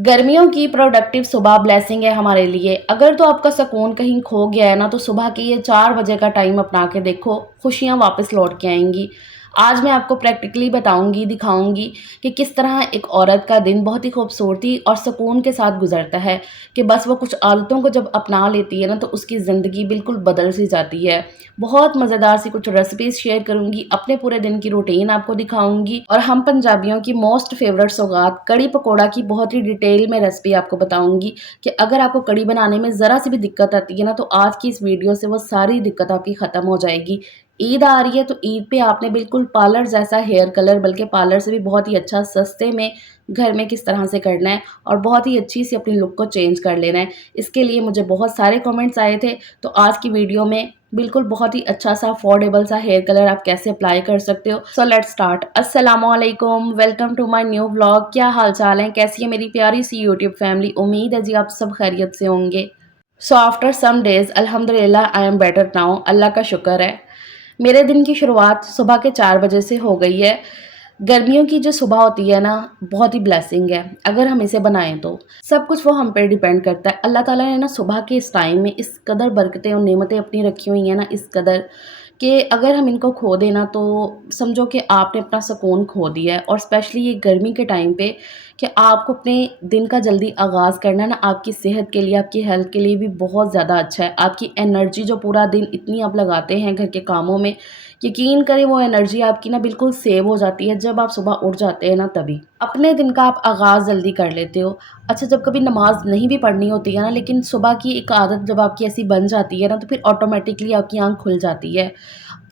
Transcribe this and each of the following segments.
गर्मियों की प्रोडक्टिव सुबह ब्लेसिंग है हमारे लिए। अगर तो आपका सुकून कहीं खो गया है ना, तो सुबह के ये 4 बजे का टाइम अपना के देखो, खुशियाँ वापस लौट के आएँगी। आज मैं आपको प्रैक्टिकली बताऊँगी, दिखाऊँगी कि किस तरह एक औरत का दिन बहुत ही खूबसूरती और सुकून के साथ गुज़रता है, कि बस वो कुछ आदतों को जब अपना लेती है ना, तो उसकी ज़िंदगी बिल्कुल बदल सी जाती है। बहुत मज़ेदार सी कुछ रेसिपीज़ शेयर करूँगी, अपने पूरे दिन की रूटीन आपको दिखाऊँगी और हम पंजाबियों की मोस्ट फ़ेवरेट सौगात कड़ी पकोड़ा की बहुत ही डिटेल में रेसिपी आपको बताऊँगी कि अगर आपको कड़ी बनाने में ज़रा सी भी दिक्कत आती है ना, तो आज की इस वीडियो से वो सारी दिक्कत आपकी ख़त्म हो जाएगी। ईद आ रही है, तो ईद पे आपने बिल्कुल पार्लर जैसा हेयर कलर, बल्कि पार्लर से भी बहुत ही अच्छा सस्ते में घर में किस तरह से करना है और बहुत ही अच्छी सी अपनी लुक को चेंज कर लेना है। इसके लिए मुझे बहुत सारे कमेंट्स आए थे, तो आज की वीडियो में बिल्कुल बहुत ही अच्छा सा अफोर्डेबल सा हेयर कलर आप कैसे अप्लाई कर सकते हो। So let's start. अस्सलामुअलैकुम, welcome to my new vlog. क्या हाल चाल है, कैसी है मेरी प्यारी सी यूट्यूब फैमिली। उम्मीद है जी आप सब खैरियत से होंगे। सो आफ्टर सम डेज अल्हम्दुलिल्लाह आई एम बेटर नाउ। अल्लाह का शुक्र है। मेरे दिन की शुरुआत सुबह के 4 बजे से हो गई है। गर्मियों की जो सुबह होती है ना, बहुत ही ब्लेसिंग है अगर हम इसे बनाएं तो। सब कुछ वो हम पे डिपेंड करता है। अल्लाह ताला ने ना सुबह के इस टाइम में इस कदर बरकतें और नेमतें अपनी रखी हुई हैं ना, इस कदर कि अगर हम इनको खो दें ना, तो समझो कि आपने अपना सुकून खो दिया है। और स्पेशली ये गर्मी के टाइम पे कि आपको अपने दिन का जल्दी आगाज़ करना ना, आपकी सेहत के लिए, आपकी हेल्थ के लिए भी बहुत ज़्यादा अच्छा है। आपकी एनर्जी जो पूरा दिन इतनी आप लगाते हैं घर के कामों में, यकीन करें वो एनर्जी आपकी ना बिल्कुल सेव हो जाती है जब आप सुबह उठ जाते हैं ना, तभी अपने दिन का आप आगाज़ जल्दी कर लेते हो। अच्छा, जब कभी नमाज नहीं भी पढ़नी होती है ना, लेकिन सुबह की एक आदत जब आपकी ऐसी बन जाती है ना, तो फिर ऑटोमेटिकली आपकी आँख खुल जाती है।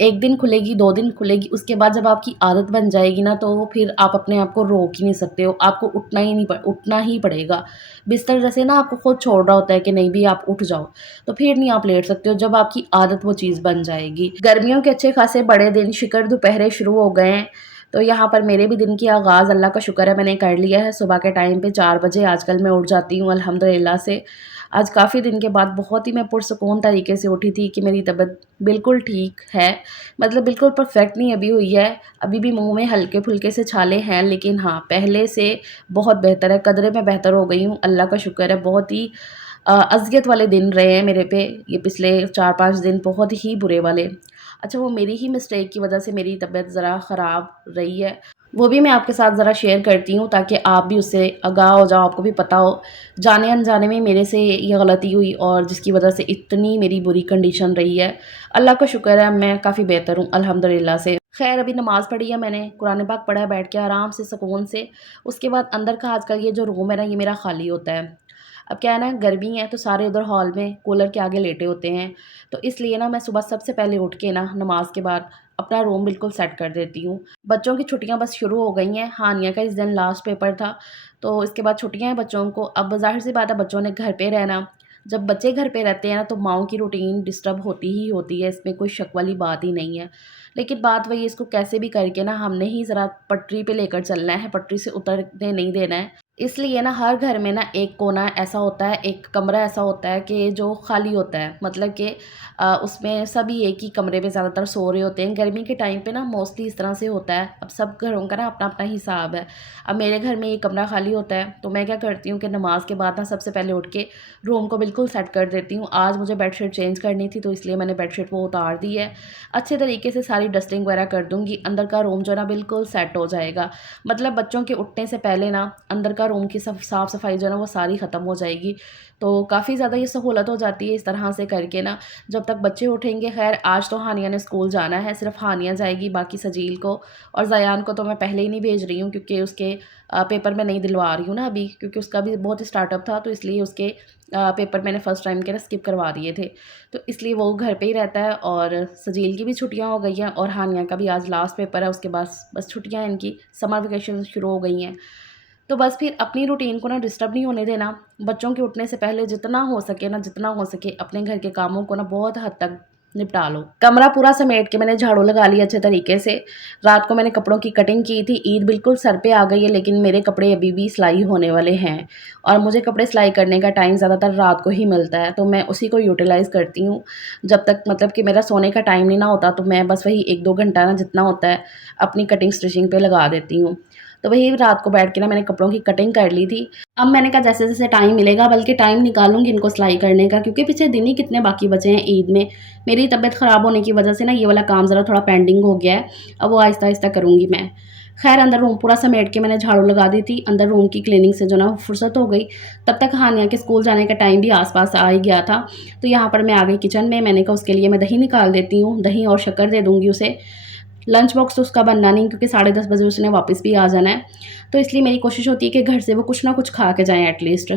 1 दिन खुलेगी, 2 दिन खुलेगी, उसके बाद जब आपकी आदत बन जाएगी ना, तो फिर आप अपने आप को रोक ही नहीं सकते हो। आपको उठना ही पड़ेगा। बिस्तर जैसे ना आपको खुद छोड़ रहा होता है कि नहीं भी आप उठ जाओ, तो फिर नहीं आप लेट सकते हो जब आपकी आदत वो चीज़ बन जाएगी। गर्मियों के अच्छे खासे बड़े दिन शिकर दोपहरे शुरू हो गए हैं, तो यहाँ पर मेरे भी दिन की आगाज़ अल्लाह का शुक्र है मैंने कर लिया है। सुबह के टाइम पे 4 बजे आजकल मैं उठ जाती हूँ अल्हम्दुलिल्लाह से। आज काफ़ी दिन के बाद बहुत ही मैं पुरसुकून तरीके से उठी थी कि मेरी तबीयत बिल्कुल ठीक है। मतलब बिल्कुल परफेक्ट नहीं अभी हुई है, अभी भी मुँह में हल्के-फुल्के से छाले हैं, लेकिन हाँ, पहले से बहुत बेहतर है, कदरे मैं बेहतर हो गई हूँ, अल्लाह का शुक्र है। बहुत ही अज़ियत वाले दिन रहे हैं मेरे पे, ये पिछले 4-5 दिन बहुत ही बुरे वाले। अच्छा, वो मेरी ही मिस्टेक की वजह से मेरी तबीयत ज़रा ख़राब रही है, वो भी मैं आपके साथ ज़रा शेयर करती हूँ ताकि आप भी उससे आगाह हो जाओ, आपको भी पता हो। जाने-अनजाने में मेरे से ये गलती हुई और जिसकी वजह से इतनी मेरी बुरी कंडीशन रही है। अल्लाह का शुक्र है मैं काफ़ी बेहतर हूँ अल्हम्दुलिल्लाह से। खैर, अभी नमाज़ पढ़ी है मैंने, कुरान पाक पढ़ा है बैठ के आराम से सुकून से। उसके बाद अंदर का आजकल ये जो रूम है ना, ये मेरा खाली होता है। अब क्या है ना, गर्मी है तो सारे उधर हॉल में कूलर के आगे लेटे होते हैं, तो इसलिए ना मैं सुबह सबसे पहले उठ के ना नमाज के बाद अपना रूम बिल्कुल सेट कर देती हूँ। बच्चों की छुट्टियाँ बस शुरू हो गई हैं। हानिया का इस दिन लास्ट पेपर था, तो इसके बाद छुट्टियाँ हैं बच्चों को। अब ज़ाहिर-सी बात है बच्चों ने घर पे रहना। जब बच्चे घर पे रहते हैं ना, तो माँओं की रूटीन डिस्टर्ब होती ही होती है, इसमें कोई शक वाली बात ही नहीं है। लेकिन बात वही है, इसको कैसे भी करके ना हमने ही ज़रा पटरी पे लेकर चलना है, पटरी से उतरने नहीं देना है। इसलिए ना हर घर में ना एक कोना ऐसा होता है, एक कमरा ऐसा होता है कि जो खाली होता है। मतलब कि उसमें सभी एक ही कमरे में ज़्यादातर सो रहे होते हैं। गर्मी के टाइम पे ना मोस्टली इस तरह से होता है। अब सब घरों का ना अपना-अपना हिसाब है। अब मेरे घर में ये कमरा खाली होता है, तो मैं क्या करती हूँ कि नमाज़ के बाद ना सबसे पहले उठ के रूम को बिल्कुल सेट कर देती हूँ। आज मुझे बेडशीट चेंज करनी थी, तो इसलिए मैंने बेडशीट वो उतार दी है। अच्छे तरीके से सारी डस्टिंग वगैरह कर दूँगी। अंदर का रूम जो है ना बिल्कुल सेट हो जाएगा। मतलब बच्चों के उठने से पहले ना अंदर का रूम की साफ़-सफ़ाई जो है ना वो सारी ख़त्म हो जाएगी। तो काफ़ी ज़्यादा ये सहूलत हो जाती है इस तरह से करके ना, जब तक बच्चे उठेंगे। ख़ैर, आज तो हानिया ने स्कूल जाना है, सिर्फ़ हानिया जाएगी, बाकी सजील को और ज़यान को तो मैं पहले ही नहीं भेज रही हूँ, क्योंकि उसके पेपर मैं नहीं दिलवा रही हूँ ना अभी, क्योंकि उसका भी बहुत स्टार्टअप था, तो इसलिए उसके पेपर मैंने फ़र्स्ट टाइम के ना स्किप करवा दिए थे। तो इसलिए वो घर पे ही रहता है और सजील की भी छुट्टियाँ हो गई हैं और हानिया का भी आज लास्ट पेपर है, उसके बाद बस छुट्टियाँ हैं इनकी, समर वेकेशन शुरू हो गई हैं। तो बस फिर अपनी रूटीन को ना डिस्टर्ब नहीं होने देना। बच्चों के उठने से पहले जितना हो सके ना, जितना हो सके अपने घर के कामों को ना बहुत हद तक निपटा लो। कमरा पूरा समेट के मैंने झाड़ू लगा लिया अच्छे तरीके से। रात को मैंने कपड़ों की कटिंग की थी। ईद बिल्कुल सर पे आ गई है, लेकिन मेरे कपड़े अभी भी सिलाई होने वाले हैं और मुझे कपड़े सिलाई करने का टाइम ज़्यादातर रात को ही मिलता है, तो मैं उसी को यूटिलाइज़ करती हूँ। जब तक मतलब कि मेरा सोने का टाइम नहीं ना होता, तो मैं बस वही 1-2 घंटा ना जितना होता है अपनी कटिंग स्टिचिंग पे लगा देती हूँ। तो वही रात को बैठ के ना मैंने कपड़ों की कटिंग कर ली थी। अब मैंने कहा जैसे जैसे टाइम मिलेगा बल्कि टाइम निकालूंगी इनको सिलाई करने का, क्योंकि पीछे दिन ही कितने बाकी बचे हैं ईद में। मेरी तबीयत ख़राब होने की वजह से ना ये वाला काम ज़रा थोड़ा पेंडिंग हो गया है। अब वो आहिस्ता आहिस्ता करूँगी मैं। खैर अंदर रूम पूरा समेट के मैंने झाड़ू लगा दी थी। अंदर रूम की क्लीनिंग से जो ना फुर्सत हो गई। तब तक हानिया के स्कूल जाने का टाइम भी आसपास आ ही गया था। तो यहाँ पर मैं आ गई किचन में। मैंने कहा उसके लिए मैं दही निकाल देती हूँ, दही और शक्कर दे दूँगी उसे। लंच बॉक्स तो उसका बनना नहीं, क्योंकि 10:30 बजे उसने वापस भी आ जाना है। तो इसलिए मेरी कोशिश होती है कि घर से वो कुछ ना कुछ खा के जाएँ एटलीस्ट।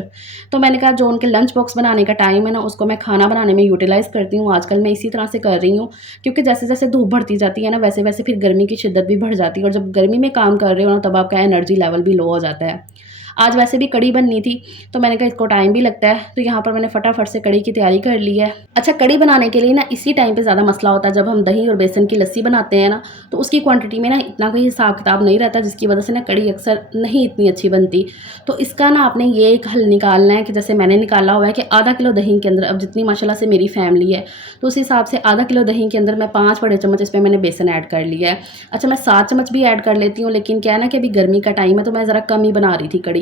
तो मैंने कहा जो उनके लंच बॉक्स बनाने का टाइम है ना, उसको मैं खाना बनाने में यूटिलाइज़ करती हूँ। आजकल मैं इसी तरह से कर रही हूँ, क्योंकि जैसे-जैसे धूप बढ़ती जाती है ना, वैसे-वैसे फिर गर्मी की शिद्दत भी बढ़ जाती है, और जब गर्मी में काम कर रहे हो ना, तब आपका एनर्जी लेवल भी लो हो जाता है। आज वैसे भी कढ़ी बननी थी, तो मैंने कहा इसको टाइम भी लगता है, तो यहाँ पर मैंने फटाफट से कढ़ी की तैयारी कर ली है। अच्छा, कढ़ी बनाने के लिए ना इसी टाइम पे ज़्यादा मसला होता है, जब हम दही और बेसन की लस्सी बनाते हैं ना, तो उसकी क्वांटिटी में ना इतना कोई हिसाब किताब नहीं रहता, जिसकी वजह से ना कढ़ी अक्सर नहीं इतनी अच्छी बनती। तो इसका ना आपने ये एक हल निकालना है कि जैसे मैंने निकाला हुआ है कि आधा किलो दही के अंदर, अब जितनी माशाल्लाह से मेरी फैमिली है, तो उस हिसाब से आधा किलो दही के अंदर मैं 5 बड़े चम्मच इसमें मैंने बेसन ऐड कर लिया है। अच्छा, मैं 7 चम्मच भी ऐड कर लेती हूँ, लेकिन क्या है ना कि अभी गर्मी का टाइम है, तो मैं ज़रा कम ही बना रही थी कढ़ी,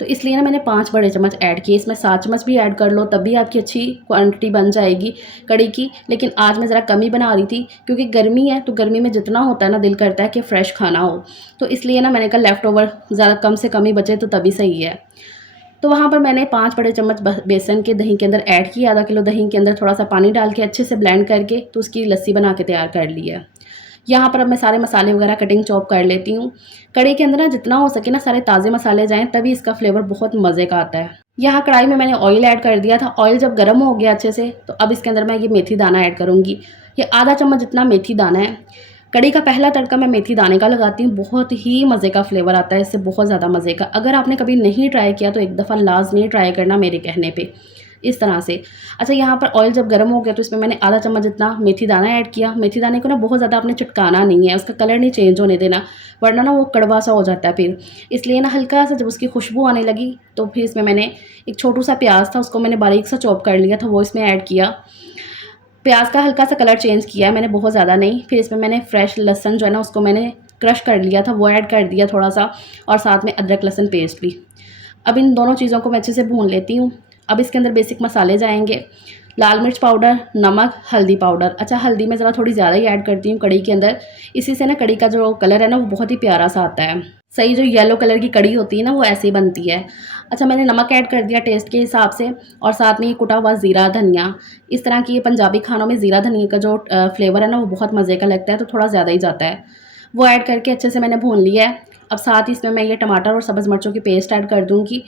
तो इसलिए ना मैंने 5 बड़े चम्मच ऐड किए। इसमें 7 चम्मच भी ऐड कर लो तब भी आपकी अच्छी क्वांटिटी बन जाएगी कढ़ी की। लेकिन आज मैं ज़रा कम ही बना रही थी, क्योंकि गर्मी है, तो गर्मी में जितना होता है ना, दिल करता है कि फ़्रेश खाना हो। तो इसलिए ना मैंने कहा लेफ़्ट ओवर ज़्यादा कम से कम ही बचे तो तभी सही है। तो वहाँ पर मैंने 5 बड़े चम्मच बेसन के दही के अंदर ऐड किया। आधा किलो दही के अंदर थोड़ा-सा पानी डाल के अच्छे से ब्लेंड करके तो उसकी लस्सी बना के तैयार कर ली है। यहाँ पर अब मैं सारे मसाले वगैरह कटिंग चॉप कर लेती हूँ। कढ़ी के अंदर ना जितना हो सके ना सारे ताज़े मसाले जाएँ, तभी इसका फ्लेवर बहुत मज़े का आता है। यहाँ कढ़ाई में मैंने ऑयल ऐड कर दिया था। ऑयल जब गर्म हो गया अच्छे से, तो अब इसके अंदर मैं ये मेथी दाना ऐड करूँगी। ये आधा चम्मच जितना मेथी दाना है। कढ़ी का पहला तड़का मैं मेथी दाने का लगाती हूँ, बहुत ही मज़े का फ्लेवर आता है इससे, बहुत ज़्यादा मज़े का। अगर आपने कभी नहीं ट्राई किया तो एक दफ़ा लाज़मी ट्राई करना मेरे कहने पे, इस तरह से। अच्छा, यहाँ पर ऑयल जब गर्म हो गया तो इसमें मैंने आधा चम्मच जितना मेथी दाना ऐड किया। मेथी दाने को ना बहुत ज़्यादा आपने चटकाना नहीं है, उसका कलर नहीं चेंज होने देना, वरना ना वो कड़वा सा हो जाता है फिर। इसलिए ना हल्का सा जब उसकी खुशबू आने लगी, तो फिर इसमें मैंने एक छोटू सा प्याज था, उसको मैंने बारीक सा चॉप कर लिया था, वो इसमें ऐड किया। प्याज का हल्का सा कलर चेंज किया है मैंने, बहुत ज़्यादा नहीं। फिर इसमें मैंने फ्रेश लहसुन जो है ना, उसको मैंने क्रश कर लिया था, वो ऐड कर दिया थोड़ा-सा, और साथ में अदरक लहसुन पेस्ट भी। अब इन दोनों चीज़ों को मैं अच्छे से भून लेती हूँ। अब इसके अंदर बेसिक मसाले जाएँगे, लाल मिर्च पाउडर, नमक, हल्दी पाउडर। अच्छा, हल्दी मैं ज़रा थोड़ी ज़्यादा ही ऐड करती हूँ कढ़ी के अंदर, इसी से ना कढ़ी का जो कलर है ना, वो बहुत ही प्यारा सा आता है। सही जो येलो कलर की कढ़ी होती है ना, वो ऐसे ही बनती है। अच्छा, मैंने नमक ऐड कर दिया टेस्ट के हिसाब से, और साथ में ये कुटा हुआ ज़ीरा, धनिया। इस तरह की ये पंजाबी खानों में ज़ीरा धनिया का जो फ्लेवर है ना, वो बहुत मज़े का लगता है, तो थोड़ा ज़्यादा ही जाता है। वो ऐड करके अच्छे से मैंने भून लिया है। अब साथ ही इसमें मैं ये टमाटर और सब्ज़ मिर्चों की पेस्ट ऐड कर दूँगी।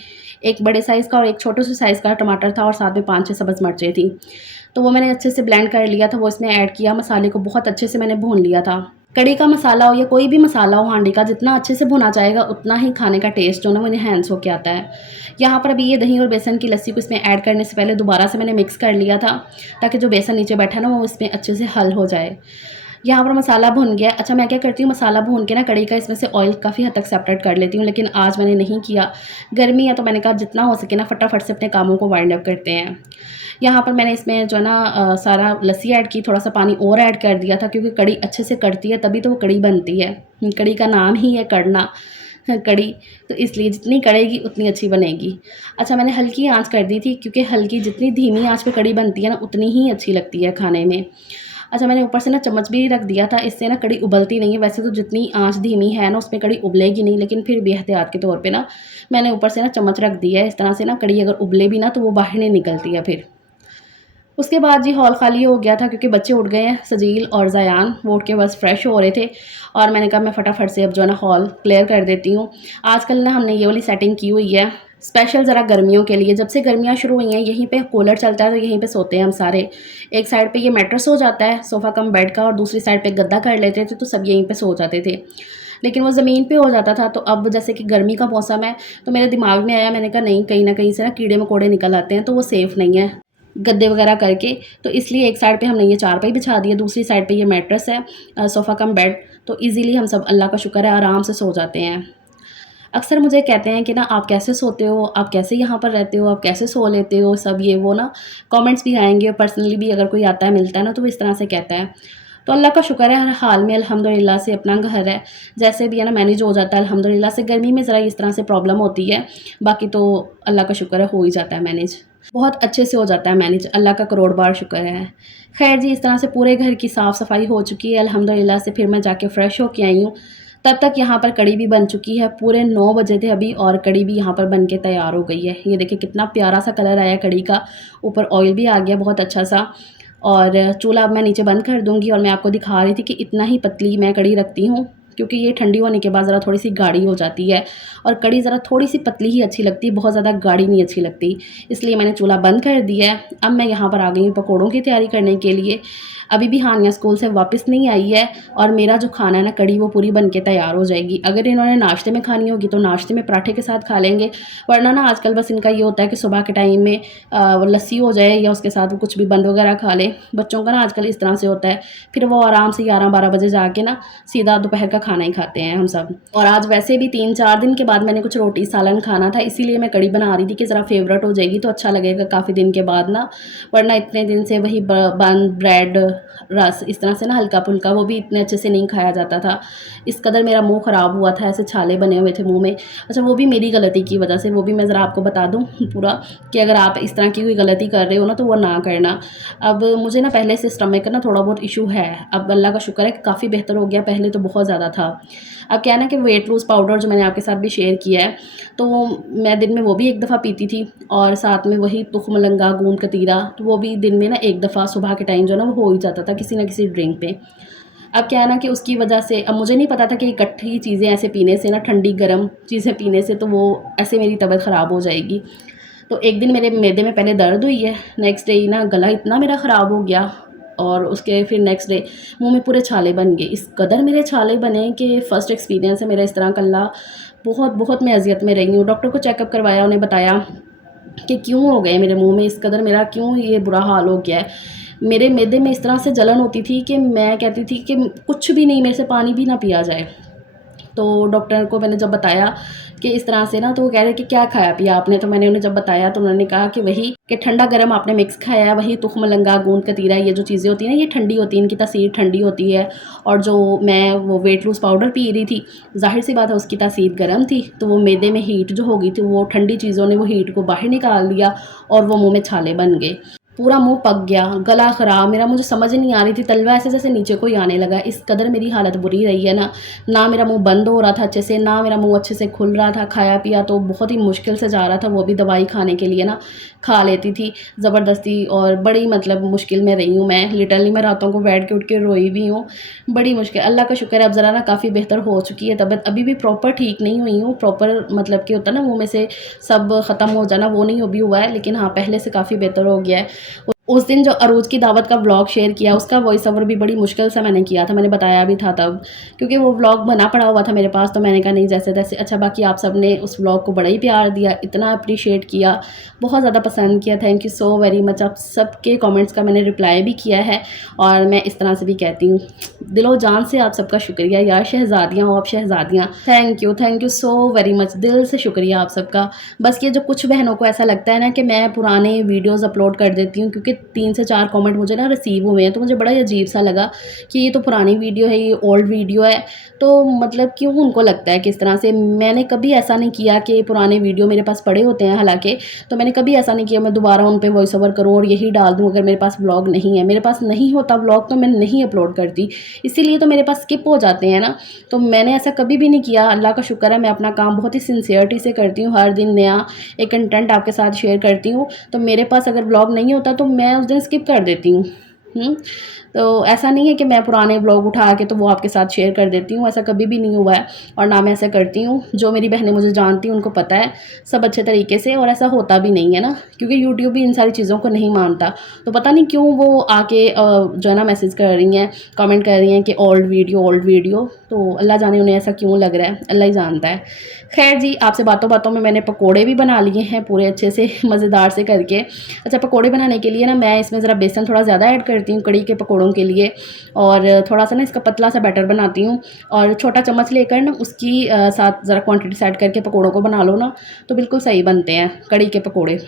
एक बड़े साइज़ का और एक छोटे से साइज़ का टमाटर था, और साथ में 5-6 सब्ज़ मिर्चें थी। तो वो मैंने अच्छे से ब्लेंड कर लिया था, वो इसमें ऐड किया। मसाले को बहुत अच्छे से मैंने भून लिया था। कढ़ी का मसाला हो या कोई भी मसाला हो हांडी का, जितना अच्छे से भुना जाएगा उतना ही खाने का टेस्ट जो ना वो एनहांस होके आता है। यहाँ पर अभी ये दही और बेसन की लस्सी को इसमें ऐड करने से पहले दोबारा से मैंने मिक्स कर लिया था, ताकि जो बेसन नीचे बैठा है ना, वो इसमें अच्छे से हल हो जाए। यहाँ पर मसाला भुन गया। अच्छा, मैं क्या करती हूँ, मसाला भून के ना कढ़ी का इसमें से ऑयल काफ़ी हद तक सेपरेट कर लेती हूँ, लेकिन आज मैंने नहीं किया। गर्मी है, तो मैंने कहा जितना हो सके ना फटाफट से अपने कामों को वाइंड अप करते हैं। यहाँ पर मैंने इसमें जो है ना सारा लस्सी ऐड की, थोड़ा-सा पानी और ऐड कर दिया था, क्योंकि कढ़ी अच्छे से कढ़ती है तभी तो वो कढ़ी बनती है। कढ़ी का नाम ही है कढ़ना, कढ़ी, तो इसलिए जितनी कढ़ेगी उतनी अच्छी बनेगी। अच्छा, मैंने हल्की आँच कर दी थी, क्योंकि हल्की जितनी धीमी आँच पे कढ़ी बनती है ना, उतनी ही अच्छी लगती है खाने में। अच्छा, मैंने ऊपर से ना चम्मच भी रख दिया था, इससे ना कढ़ी उबलती नहीं है। वैसे तो जितनी आँच धीमी है ना, उसमें कढ़ी उबलेगी नहीं, लेकिन फिर भी एहतियात के तौर पे ना मैंने ऊपर से ना चम्मच रख दिया है। इस तरह से ना कढ़ी अगर उबले भी ना, तो वो बाहर नहीं निकलती है फिर। उसके बाद जी हॉल खाली हो गया था, क्योंकि बच्चे उठ गए हैं, सजील और ज़यान वो उठ के बस फ्रेश हो रहे थे, और मैंने कहा मैं फटाफट से अब जो है ना हॉल क्लियर कर देती हूँ। आजकल ना हमने ये वाली सेटिंग की हुई है स्पेशल ज़रा गर्मियों के लिए। जब से गर्मियाँ शुरू हुई हैं, यहीं पे कूलर चलता है, तो यहीं पे सोते हैं हम सारे। एक साइड पे ये मैट्रेस हो जाता है सोफ़ा कम बेड का, और दूसरी साइड पे गद्दा कर लेते थे, तो सब यहीं पे सो जाते थे। लेकिन वो ज़मीन पे हो जाता था, तो अब जैसे कि गर्मी का मौसम है, तो मेरे दिमाग में आया, मैंने कहा नहीं, कहीं न कहीं से ना कीड़े मकोड़े निकल आते हैं, तो वो सेफ़ नहीं है गद्दे वगैरह करके। तो इसलिए एक साइड पे हमने ये चारपाई बिछा दी है, दूसरी साइड पे ये मैट्रेस है, सोफ़ा कम बेड। तो इजीली हम सब, अल्लाह का शुक्र है, आराम से सो जाते हैं। अक्सर मुझे कहते हैं कि ना आप कैसे सोते हो, आप कैसे यहाँ पर रहते हो, आप कैसे सो लेते हो, सब ये वो ना कमेंट्स भी आएंगे, पर्सनली भी अगर कोई आता है मिलता है ना, तो वो इस तरह से कहता है। तो अल्लाह का शुक्र है, हर हाल में अल्हम्दुलिल्लाह से अपना घर है, जैसे भी है ना मैनेज हो जाता है अल्हम्दुलिल्लाह से। गर्मी में ज़रा इस तरह से प्रॉब्लम होती है, बाकी तो अल्लाह का शुक्र है हो ही जाता है मैनेज, बहुत अच्छे से हो जाता है मैनेज, अल्लाह का करोड़ बार शुक्र है। खैर जी, इस तरह से पूरे घर की साफ़ सफाई हो चुकी है अल्हम्दुलिल्लाह से। फिर मैं जाके फ़्रेश होके आई हूँ, तब तक यहाँ पर कड़ी भी बन चुकी है। पूरे 9 बजे थे अभी और कड़ी भी यहाँ पर बन के तैयार हो गई है। ये देखिए कितना प्यारा सा कलर आया कड़ी का, ऊपर ऑयल भी आ गया बहुत अच्छा सा। और चूल्हा अब मैं नीचे बंद कर दूँगी। और मैं आपको दिखा रही थी कि इतना ही पतली मैं कड़ी रखती हूँ, क्योंकि ये ठंडी होने के बाद ज़रा थोड़ी-सी गाढ़ी हो जाती है और कड़ी ज़रा थोड़ी-सी पतली ही अच्छी लगती है, बहुत ज़्यादा गाढ़ी नहीं अच्छी लगती। इसलिए मैंने चूल्हा बंद कर दिया है। अब मैं यहाँ पर आ गई हूँ पकौड़ों की तैयारी करने के लिए। अभी भी हानिया स्कूल से वापस नहीं आई है और मेरा जो खाना है ना कड़ी, वो पूरी बन के तैयार हो जाएगी। अगर इन्होंने नाश्ते में खानी होगी तो नाश्ते में पराठे के साथ खा लेंगे, वरना ना आजकल बस इनका ये होता है कि सुबह के टाइम में लस्सी हो जाए या उसके साथ वो कुछ भी बंद वगैरह खा लें। बच्चों का ना आजकल इस तरह से होता है, फिर वो आराम से 11-12 बजे जाके ना सीधा दोपहर का खाना ही खाते हैं हम सब। और आज वैसे भी 3-4 दिन के बाद मैंने कुछ रोटी सालन खाना था, इसीलिए मैं कड़ी बना रही थी कि ज़रा फेवरेट हो जाएगी तो अच्छा लगेगा काफ़ी दिन के बाद ना। वरना इतने दिन से वही बन, ब्रेड, रस, इस तरह से ना हल्का फुल्का, वो भी इतने अच्छे से नहीं खाया जाता था। इस कदर मेरा मुंह ख़राब हुआ था, ऐसे छाले बने हुए थे मुंह में। अच्छा, वो भी मेरी गलती की वजह से, वो भी मैं ज़रा आपको बता दूं पूरा, कि अगर आप इस तरह की कोई गलती कर रहे हो ना तो वो ना करना। अब मुझे ना पहले से स्टमक का ना थोड़ा बहुत इशू है, अब अल्लाह का शुक्र है कि काफ़ी बेहतर हो गया, पहले तो बहुत ज़्यादा था। अब क्या है ना कि वेट लूज़ पाउडर जो मैंने आपके साथ भी शेयर किया है, तो मैं दिन में वो भी एक दफ़ा पीती थी और साथ में वही तुख मलंगा, गूंद कतीरा, तो वो भी दिन में ना एक दफ़ा सुबह के टाइम जो ना वो हो ही जाता था किसी न किसी ड्रिंक पे। अब क्या है ना कि उसकी वजह से अब मुझे नहीं पता था कि इकट्ठी चीज़ें ऐसे पीने से ना, ठंडी गर्म चीज़ें पीने से तो वो ऐसे मेरी तबीयत ख़राब हो जाएगी। तो एक दिन मेरे मैदे में पहले दर्द हुई है, नेक्स्ट डे ही ना गला इतना मेरा ख़राब हो गया और उसके फिर नेक्स्ट डे मुँह में पूरे छाले बन गए। इस कदर मेरे छाले बने कि फ़र्स्ट एक्सपीरियंस है मेरा इस तरह का। अल्लाह, बहुत बहुत मैं अज़ियत में रही हूँ। डॉक्टर को चेकअप करवाया, उन्हें बताया कि क्यों हो गए मेरे मुँह में इस कदर, मेरा क्यों ये बुरा हाल हो गया है। मेरे मैदे में इस तरह से जलन होती थी कि मैं कहती थी कि कुछ भी नहीं, मेरे से पानी भी ना पिया जाए। तो डॉक्टर को मैंने जब बताया कि इस तरह से ना, तो वो कह रहे कि क्या खाया पिया आपने, तो मैंने उन्हें जब बताया तो उन्होंने कहा कि वही कि ठंडा गर्म आपने मिक्स खाया है, वही तुख मलंगा, गूंद कतीरा, ये जो चीज़ें होती हैं ना ये ठंडी होती हैं, इनकी तासीर ठंडी होती है। और जो मैं वो वेट लूज़ पाउडर पी रही थी, जाहिर सी बात है उसकी तासीर गर्म थी, तो वो मैदे में हीट जो हो गई थी, वो ठंडी चीज़ों ने वो हीट को बाहर निकाल दिया और वो मुँह में छाले बन गए। पूरा मुंह पक गया, गला ख़राब मेरा, मुझे समझ ही नहीं आ रही थी, तलवा ऐसे जैसे नीचे को ही आने लगा। इस कदर मेरी हालत बुरी रही है ना, ना मेरा मुंह बंद हो रहा था अच्छे से, ना मेरा मुंह अच्छे से खुल रहा था। खाया पिया तो बहुत ही मुश्किल से जा रहा था, वो भी दवाई खाने के लिए ना खा लेती थी ज़बरदस्ती, और बड़ी मतलब मुश्किल में रही हूँ मैं। लिटरली मैं रातों को बैठ के उठ के रोई भी हूँ, बड़ी मुश्किल। अल्लाह का शुक्र है अब ज़रा ना काफ़ी बेहतर हो चुकी है तबीयत। अभी भी प्रॉपर ठीक नहीं हुई हूँ, प्रॉपर मतलब कि होता है ना मुँह में से सब ख़त्म हो जाना, वो नहीं अभी हुआ है, लेकिन हाँ पहले से काफ़ी बेहतर हो गया है। उस दिन जो अरूज की दावत का व्लॉग शेयर किया, उसका वॉइस ओवर भी बड़ी मुश्किल से मैंने किया था, मैंने बताया भी था तब, क्योंकि वो व्लॉग बना पड़ा हुआ था मेरे पास, तो मैंने कहा नहीं जैसे तैसे। अच्छा, बाकी आप सब ने उस व्लॉग को बड़ा ही प्यार दिया, इतना अप्रिशिएट किया, बहुत ज़्यादा पसंद किया, thank you so very much. आप सबके कमेंट्स का मैंने रिप्लाई भी किया है और मैं इस तरह से भी कहती हूँ, दिलो जान से आप सबका शुक्रिया यार, शहज़ादियाँ हो आप, शहज़ादियाँ, thank you so very much, दिल से शुक्रिया आप सबका। बस ये जो कुछ बहनों को ऐसा लगता है ना कि मैं पुराने वीडियोज़ अपलोड कर देती हूँ, क्योंकि 3 से 4 कमेंट मुझे ना रिसीव हुए हैं, तो मुझे बड़ा ही अजीब सा लगा कि ये तो पुरानी वीडियो है, ये ओल्ड वीडियो है, तो मतलब क्यों उनको लगता है कि इस तरह से। मैंने कभी ऐसा नहीं किया कि पुराने वीडियो मेरे पास पड़े होते हैं हालांकि, तो मैंने कभी ऐसा नहीं किया मैं दोबारा उन पे वॉइस ओवर करूँ और यही डाल दूँ। अगर मेरे पास व्लॉग नहीं है, मेरे पास नहीं होता व्लॉग, तो मैं नहीं अपलोड करती, इसीलिए तो मेरे पास स्किप हो जाते हैं ना। तो मैंने ऐसा कभी भी नहीं किया, अल्लाह का शुक्र है। मैं अपना काम बहुत ही सिंसियरिटी से करती हूँ, हर दिन नया एक कंटेंट आपके साथ शेयर करती हूँ, तो मेरे पास अगर व्लॉग नहीं होता तो मैं उस दिन स्किप कर देती हूँ। तो ऐसा नहीं है कि मैं पुराने ब्लॉग उठा के तो वो आपके साथ शेयर कर देती हूँ, ऐसा कभी भी नहीं हुआ है और ना मैं ऐसा करती हूँ। जो मेरी बहनें मुझे जानती हैं उनको पता है सब अच्छे तरीके से, और ऐसा होता भी नहीं है ना, क्योंकि यूट्यूब भी इन सारी चीज़ों को नहीं मानता। तो पता नहीं क्यों वो आके जो है ना मैसेज कर रही हैं, कमेंट कर रही हैं कि ओल्ड वीडियो, तो अल्लाह जाने उन्हें ऐसा क्यों लग रहा है, अल्लाह ही जानता है। खैर जी, आपसे बातों बातों में मैंने पकोड़े भी बना लिए हैं पूरे अच्छे से मज़ेदार से करके। अच्छा, पकोड़े बनाने के लिए ना मैं इसमें ज़रा बेसन थोड़ा ज़्यादा ऐड करती हूँ कड़ी के पकोड़ों के लिए, और थोड़ा सा ना इसका पतला सा बैटर बनाती हूँ, और छोटा चम्मच लेकर ना उसकी साथ ज़रा क्वांटिटी सेट करके पकोड़ों को बना लो ना, तो बिल्कुल सही बनते हैं कड़ी के पकोड़े।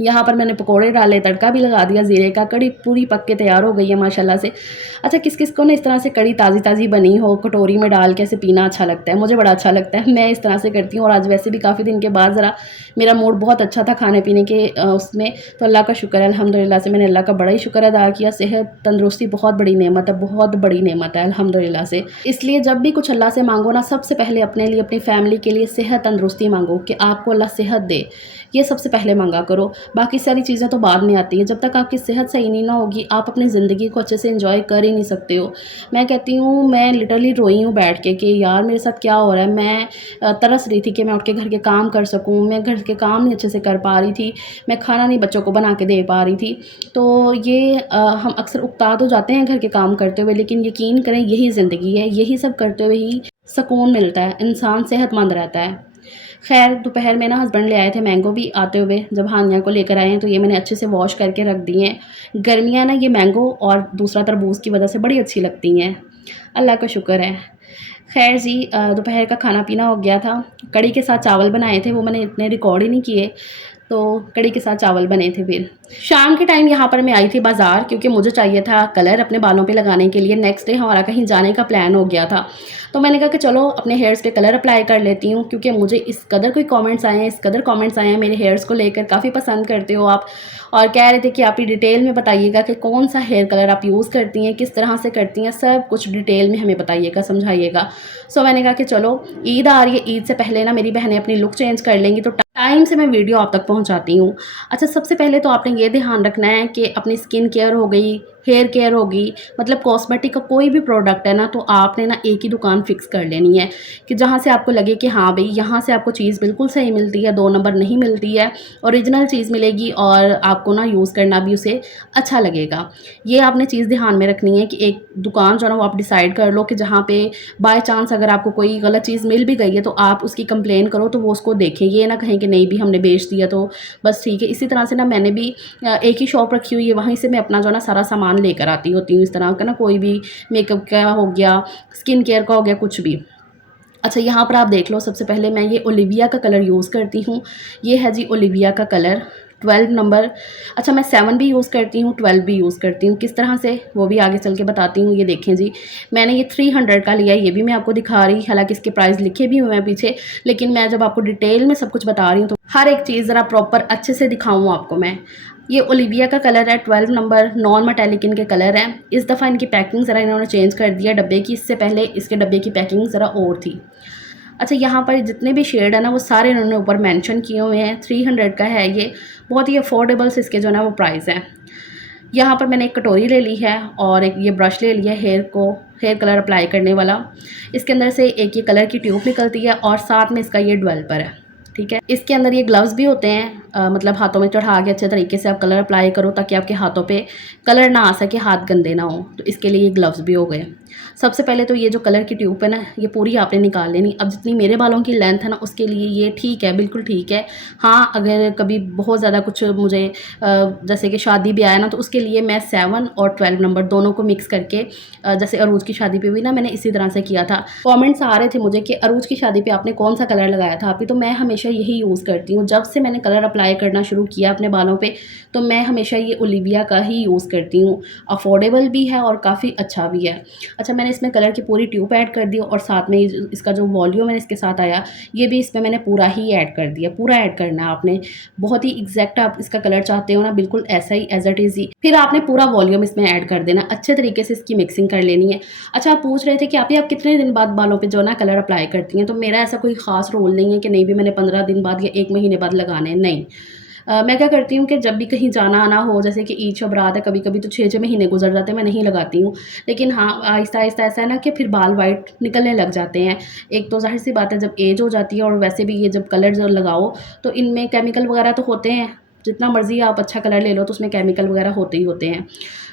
यहाँ पर मैंने पकोड़े डाले, तड़का भी लगा दिया ज़ीरे का, कढ़ी पूरी पक के तैयार हो गई है माशाल्लाह से। अच्छा, किस-किस को ना इस तरह से कढ़ी ताज़ी-ताज़ी बनी हो, कटोरी में डाल के ऐसे पीना अच्छा लगता है, मुझे बड़ा अच्छा लगता है, मैं इस तरह से करती हूँ। और आज वैसे भी काफ़ी दिन के बाद ज़रा मेरा मूड बहुत अच्छा था खाने-पीने के उसमें, तो अल्लाह का शुक्र है अल्हम्दुलिल्लाह से, मैंने अल्लाह का बड़ा ही शुक्र अदा किया। सेहत, तंदुरुस्ती बहुत बड़ी नेमत है, बहुत बड़ी नेमत है अल्हम्दुलिल्लाह से। इसलिए जब भी कुछ अल्लाह से मांगो ना, सबसे पहले अपने लिए, अपनी फैमिली के लिए सेहत, तंदुरुस्ती मांगो कि आपको अल्लाह सेहत दे, ये सबसे पहले मांगा करो। बाकी सारी चीज़ें तो बाद में आती हैं। जब तक आपकी सेहत सही नहीं ना होगी, आप अपनी ज़िंदगी को अच्छे से एंजॉय कर ही नहीं सकते हो। मैं कहती हूँ, मैं लिटरली रोई हूँ बैठ के यार मेरे साथ क्या हो रहा है। मैं तरस रही थी कि मैं उठ के घर के काम कर सकूँ, मैं घर के काम नहीं अच्छे से कर पा रही थी, मैं खाना नहीं बच्चों को बना के दे पा रही थी। तो ये हम अक्सर उकता तो जाते हैं घर के काम करते हुए, लेकिन यकीन करें यही ज़िंदगी है, यही सब करते हुए ही सुकून मिलता है, इंसान सेहतमंद रहता है। ख़ैर, दोपहर में ना हस्बैंड ले आए थे मैंगो भी आते हुए, जब हानिया को लेकर आए हैं तो ये मैंने अच्छे से वॉश करके रख दिए हैं। गर्मियाँ ना ये मैंगो और दूसरा तरबूज़ की वजह से बड़ी अच्छी लगती हैं, अल्लाह का शुक्र है। ख़ैर जी, दोपहर का खाना-पीना हो गया था, कढ़ी के साथ चावल बनाए थे, वो मैंने इतने रिकॉर्ड ही नहीं किए, तो कढ़ी के साथ चावल बने थे फिर। शाम के टाइम यहाँ पर मैं आई थी बाज़ार, क्योंकि मुझे चाहिए था कलर अपने बालों पे लगाने के लिए। नेक्स्ट डे हमारा कहीं जाने का प्लान हो गया था, तो मैंने कहा कि चलो अपने हेयर्स पे कलर अप्लाई कर लेती हूँ, क्योंकि मुझे इस कदर कोई कमेंट्स आए हैं, इस कदर कमेंट्स आए हैं मेरे हेयर्स को लेकर, काफ़ी पसंद करते हो आप, और कह रहे थे कि आप ये डिटेल में बताइएगा कि कौन सा हेयर कलर आप यूज़ करती हैं, किस तरह से करती हैं, सब कुछ डिटेल में हमें बताइएगा, समझाइएगा। सो मैंने कहा कि चलो ईद आ रही है, ईद से पहले ना मेरी बहनें अपनी लुक चेंज कर लेंगी, तो टाइम से मैं वीडियो आप तक पहुंचाती हूँ। अच्छा, सबसे पहले तो आपने ये ध्यान रखना है कि अपनी स्किन केयर हो गई, हेयर केयर होगी, मतलब कॉस्मेटिक का कोई भी प्रोडक्ट है ना, तो आपने ना एक ही दुकान फिक्स कर लेनी है कि जहाँ से आपको लगे कि हाँ भाई, यहाँ से आपको चीज़ बिल्कुल सही मिलती है, 2 नंबर नहीं मिलती है, ओरिजिनल चीज़ मिलेगी और आपको ना यूज़ करना भी उसे अच्छा लगेगा। ये आपने चीज़ ध्यान में रखनी है कि एक दुकान जो है ना वो आप डिसाइड कर लो कि जहाँ पे बाय चांस अगर आपको कोई गलत चीज़ मिल भी गई है तो आप उसकी कंप्लेन करो, तो वो उसको देखें, ये ना कहें कि नहीं भी हमने बेच दिया तो बस ठीक है। इसी तरह से ना मैंने भी एक ही शॉप रखी हुई है, वहीं से मैं अपना जो है ना सारा सामान लेकर आती होती हूँ, इस तरह का ना कोई भी मेकअप का हो गया, स्किन केयर का हो गया, कुछ भी। अच्छा, यहाँ पर आप देख लो, सबसे पहले मैं ये ओलिविया का कलर यूज़ करती हूँ। ये है जी ओलिविया का कलर 12 नंबर। अच्छा, मैं 7 भी यूज़ करती हूँ, 12 भी यूज़ करती हूँ, किस तरह से वो भी आगे चल के बताती हूँ। ये देखें जी, मैंने ये 300 का लिया है, ये भी मैं आपको दिखा रही, हालांकि इसके प्राइस लिखे भी हुए हैं पीछे, लेकिन मैं जब आपको डिटेल में सब कुछ बता रही हूँ तो हर एक चीज़ ज़रा प्रॉपर अच्छे से दिखाऊँ आपको मैं। ये ओलिविया का कलर है, 12 नंबर, नॉन मेटालिक इनके कलर है। इस दफ़ा इनकी पैकिंग ज़रा इन्होंने चेंज कर दिया डब्बे की, इससे पहले इसके डब्बे की पैकिंग ज़रा और थी। अच्छा, यहाँ पर जितने भी शेड है ना वो सारे इन्होंने ऊपर मेंशन किए हुए हैं। 300 का है ये, बहुत ही अफोर्डेबल से इसके जो है ना वो प्राइस है। यहाँ पर मैंने एक कटोरी ले ली है और एक ये ब्रश ले लिया हेयर कलर अप्लाई करने वाला। इसके अंदर से एक ये कलर की ट्यूब निकलती है और साथ में इसका ये डेवलपर है, ठीक है। इसके अंदर ये ग्लव्स भी होते हैं, मतलब हाथों में चढ़ा के अच्छे तरीके से आप कलर अप्लाई करो ताकि आपके हाथों पे कलर ना आ सके, हाथ गंदे ना हो, तो इसके लिए ये ग्लव्स भी हो गए। सबसे पहले तो ये जो कलर की ट्यूब है ना, ये पूरी आपने निकाल लेनी। अब जितनी मेरे बालों की लेंथ है ना उसके लिए ये ठीक है, बिल्कुल ठीक है। हाँ, अगर कभी बहुत ज़्यादा कुछ मुझे जैसे कि शादी भी आया ना, तो उसके लिए मैं 7 और 12 नंबर दोनों को मिक्स करके, जैसे अरूज की शादी पे भी ना मैंने इसी तरह से किया था। कमेंट्स आ रहे थे मुझे कि अरूज की शादी पे आपने कौन सा कलर लगाया था आपकी, तो मैं हमेशा यही यूज़ करती हूँ। जब से मैंने कलर अप्लाई करना शुरू किया अपने बालों पे, तो मैं हमेशा ये ओलिविया का ही यूज़ करती हूँ। अफोर्डेबल भी है और काफ़ी अच्छा भी है। अच्छा, मैंने इसमें कलर की पूरी ट्यूब ऐड कर दी और साथ में इसका जो वॉल्यूम है इसके साथ आया, ये भी इसमें मैंने पूरा ही ऐड कर दिया। पूरा ऐड करना है आपने, बहुत ही एग्जैक्ट आप इसका कलर चाहते हो ना, बिल्कुल ऐसा ही एज इट इज़ ही, फिर आपने पूरा वॉल्यूम इसमें ऐड कर देना, अच्छे तरीके से इसकी मिक्सिंग कर लेनी है। अच्छा, आप पूछ रहे थे कि आप कितने दिन बाद बालों पे जो ना कलर अप्लाई करती हैं, तो मेरा ऐसा कोई ख़ास रूल नहीं है कि नहीं भी मैंने 15 दिन बाद या 1 महीने बाद लगाने हैं, नहीं। मैं क्या करती हूँ कि जब भी कहीं जाना आना हो, जैसे कि ईद शब रात है, कभी-कभी तो 6-6 महीने गुज़र जाते हैं, मैं नहीं लगाती हूँ। लेकिन हाँ, आहिस्ता-आहिस्ता ऐसा है ना कि फिर बाल वाइट निकलने लग जाते हैं। एक तो ज़ाहिर-सी बात है जब एज हो जाती है, और वैसे भी ये जब कलर जो लगाओ तो इनमें केमिकल वगैरह तो होते हैं, जितना मर्ज़ी आप अच्छा कलर ले लो तो उसमें केमिकल वगैरह होते ही होते हैं।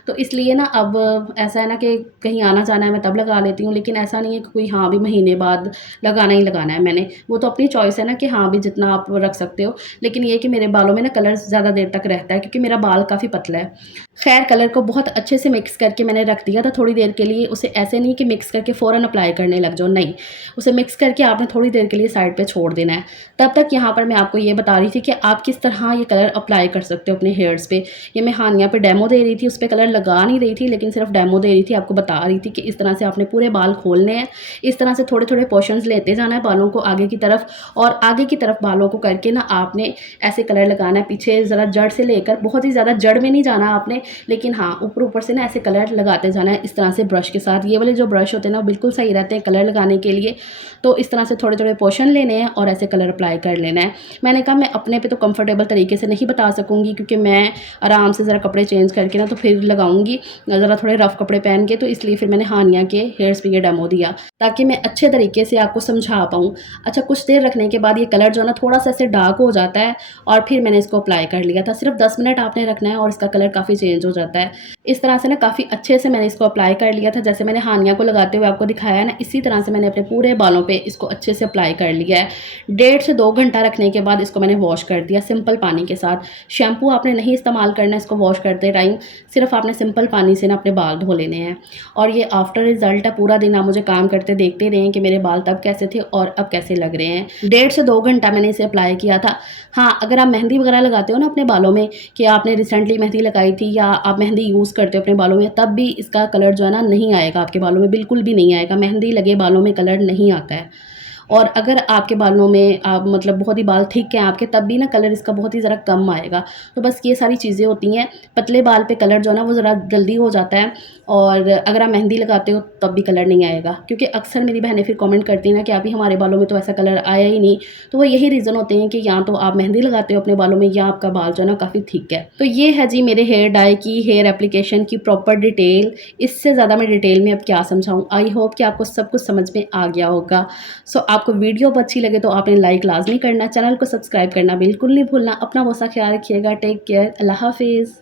तो इसलिए ना अब ऐसा है ना कि कहीं आना-जाना है मैं तब लगा लेती हूँ, लेकिन ऐसा नहीं है कि कोई हाँ भी महीने बाद लगाना ही लगाना है मैंने। वो तो अपनी चॉइस है ना कि हाँ भी जितना आप रख सकते हो। लेकिन ये है कि मेरे बालों में ना कलर ज़्यादा देर तक रहता है, क्योंकि मेरा बाल काफ़ी पतला है। ख़ैर, कलर को बहुत अच्छे से मिक्स करके मैंने रख दिया था थोड़ी देर के लिए। उसे ऐसे नहीं कि मिक्स करके फ़ौरन अप्लाई करने लग जाओ, नहीं। उसे मिक्स करके आपने थोड़ी देर के लिए साइड पे छोड़ देना है। तब तक यहाँ पर मैं आपको ये बता रही थी कि आप किस तरह ये कलर अप्लाई कर सकते हो अपने हेयर्स पे। ये मैं हानिया पे डेमो दे रही थी, उस पे कलर लगा नहीं रही थी, लेकिन सिर्फ डेमो दे रही थी, आपको बता रही थी कि इस तरह से आपने पूरे बाल खोलने हैं। इस तरह से थोड़े-थोड़े पोर्शंस लेते जाना है बालों को आगे की तरफ, और आगे की तरफ बालों को करके ना आपने ऐसे कलर लगाना है पीछे ज़रा जड़ से लेकर, बहुत ही ज़्यादा जड़ में नहीं जाना आपने, लेकिन हाँ ऊपर-ऊपर से ना ऐसे कलर लगाते जाना है इस तरह से ब्रश के साथ। ये वाले जो ब्रश होते हैं ना बिल्कुल सही रहते हैं कलर लगाने के लिए। तो इस तरह से थोड़े-थोड़े पोर्शन लेने हैं और ऐसे कलर अप्लाई कर लेना है। मैंने कहा मैं अपने पे तो कंफर्टेबल तरीके से नहीं बता सकूँगी, क्योंकि मैं आराम से ज़रा कपड़े चेंज करके ना तो फिर लगाऊँगी, ज़रा थोड़े रफ़ कपड़े पहन के, तो इसलिए फिर मैंने हानिया के हेयर्स पे ये डेमो दिया ताकि मैं अच्छे तरीके से आपको समझा पाऊँ। अच्छा, कुछ देर रखने के बाद ये कलर जो है ना थोड़ा-सा ऐसे डार्क हो जाता है और फिर मैंने इसको अप्लाई कर लिया था। सिर्फ 10 मिनट आपने रखना है और इसका कलर काफ़ी चेंज हो जाता है। इस तरह से ना काफ़ी अच्छे से मैंने इसको अप्लाई कर लिया था, जैसे मैंने हानिया को लगाते हुए आपको दिखाया है ना, इसी तरह से मैंने अपने पूरे बालों पे इसको अच्छे से अप्लाई कर लिया है। 1.5 से 2 घंटा रखने के बाद इसको मैंने वॉश कर दिया सिंपल पानी के साथ। शैम्पू आपने नहीं इस्तेमाल करना है इसको वॉश करते टाइम, सिर्फ आपने सिंपल पानी से ना अपने बाल धो लेने हैं। और ये आफ्टर रिज़ल्ट है, पूरा दिन आप मुझे काम करते देखते रहे कि मेरे बाल तब कैसे थे और अब कैसे लग रहे हैं। 1.5 से 2 घंटा मैंने इसे अप्लाई किया था। हाँ, अगर आप मेहंदी वगैरह लगाते हो ना अपने बालों में, कि आपने रिसेंटली मेहंदी लगाई थी या आप मेहंदी यूज़ करते हो अपने बालों में, तब भी इसका कलर जो है ना नहीं आएगा आपके बालों में, बिल्कुल भी नहीं आएगा। मेहंदी लगे बालों में कलर नहीं आता है। और अगर आपके बालों में आप मतलब बहुत ही बाल थिक हैं आपके, तब भी ना कलर इसका बहुत ही ज़रा कम आएगा। तो बस ये सारी चीज़ें होती हैं। पतले बाल पे कलर जो है ना वो ज़रा जल्दी हो जाता है, और अगर आप मेहंदी लगाते हो तब भी कलर नहीं आएगा, क्योंकि अक्सर मेरी बहनें फिर कमेंट करती हैं ना कि अभी हमारे बालों में तो ऐसा कलर आया ही नहीं। तो वो यही रीज़न होते हैं कि या तो आप मेहंदी लगाते हो अपने बालों में, या आपका बाल जो है ना काफ़ी थिक है। तो ये है जी मेरे हेयर डाई की, हेयर एप्लीकेशन की प्रॉपर डिटेल। इससे ज़्यादा मैं डिटेल में अब क्या समझाऊँ। आई होप कि आपको सब कुछ समझ में आ गया होगा। सो आपको वीडियो अच्छी लगे तो आपने लाइक लाजमी करना, चैनल को सब्सक्राइब करना बिल्कुल नहीं भूलना। अपना बहुत सा ख्याल रखिएगा। Take care. अल्लाह हाफिज़।